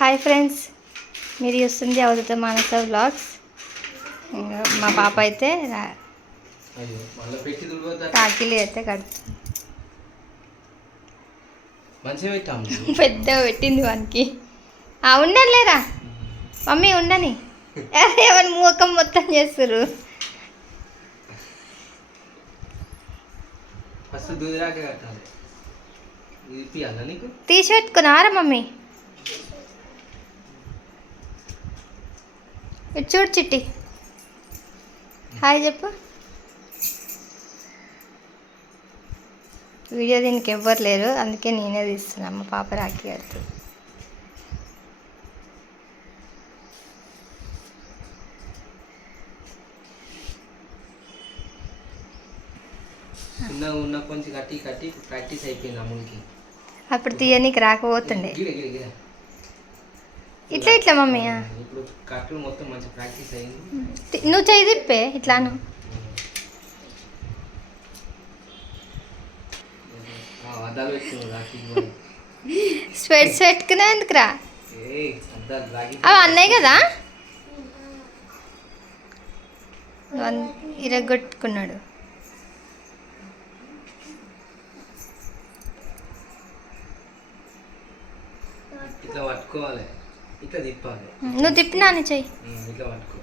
Hi friends మీరు చూస్తుంది అవధూత మానస vlogs ఇంకా మా పాప అయితే రాఖీలు అయితే కడుతుంది పెద్దగా పెట్టింది వానికి. ఆ, ఉండలేరా మమ్మీ ఉండని. ఎవరి మూకం మొత్తం చేస్తారు తీసి పెట్టుకున్నారా మమ్మీ? ఇటు చూడు చిట్టి. హాయ్ చెప్పు. వీడియో దీనికి ఎవ్వరు లేరు అందుకే నేనే తీస్తున్నా మా పాప రాఖీ కడుతుంది చిన్నగా ఉన్న కొంచెం కట్టి కట్టి ప్రాక్టీస్ అయిపోయింది అప్పుడు తీయనీకి రాకపోతుండే. ఇట్లా ఇట్లా మమ్మీ ఆ. ఇప్పుడు కట్టులు మొత్తం మంచి ప్రాక్టీస్ అయింది. తి- నువ్వు చేయి తిప్పే ఇట్లాను. స్వెట్స్ పెట్టుకునే ఎందుకురా? అవి అన్నాయి కదా? ఇరగొట్టుకున్నాడు. ఇట్లా పట్టుకోవాలి. ఇట్లా తిప్పాలి. నువ్వు తిప్పినా అని చెయ్యి. ఇట్లా పట్టుకో.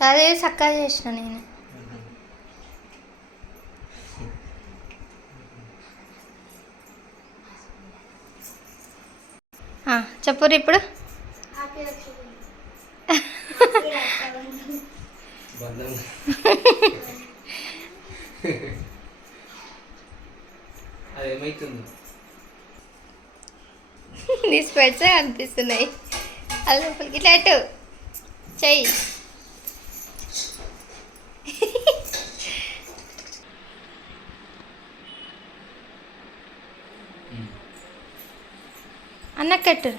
అదే చక్కగా చేసిన నేను ఆ, చెప్పురు ఇప్పుడు. నీ స్పెట్స్ కనిపిస్తున్నాయి. అది ఇట్లా చెయ్యి. అన్నకట్టు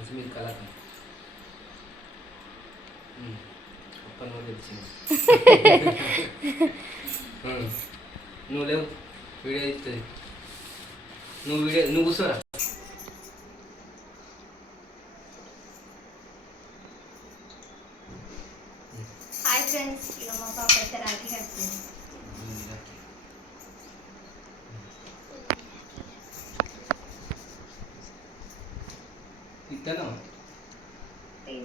అజ్మీర్ కళాకారు ఉమ్. అప్పటి తెలిసింది నువ్వు లేవు. వీడియో ఇస్తుంది నువ్వు వీడియో నువ్వు కూర్చోరా.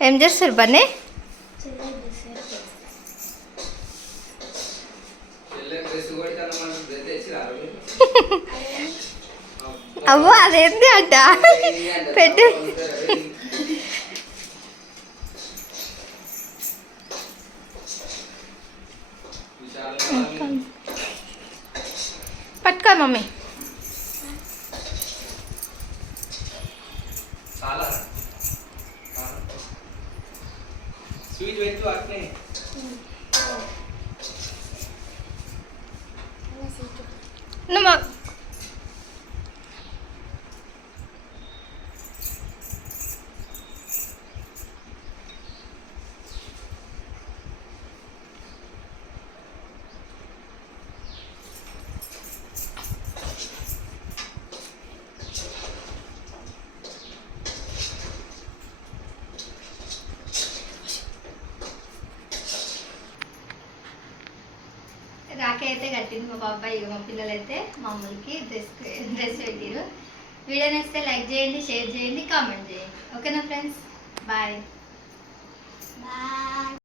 ఏం చేస్తారు బన్నీ? డ్రెస్ కొడతాను అవ్వ అదేంటి అంట? పెట్టు. పట్టుకో మమ్మీ. స్వీట్ పెట్టు అట్నే నువ్వు మా- రాఖీ అయితే కట్టింది మా బాబాయ్ ఇక మా పిల్లలు అయితే డ్రెస్ డ్రెస్ పెట్టిరు. వీడియో నచ్చితే లైక్ చేయండి షేర్ చేయండి కామెంట్ చేయండి. ఓకేనా ఫ్రెండ్స్? బాయ్. బాయ్.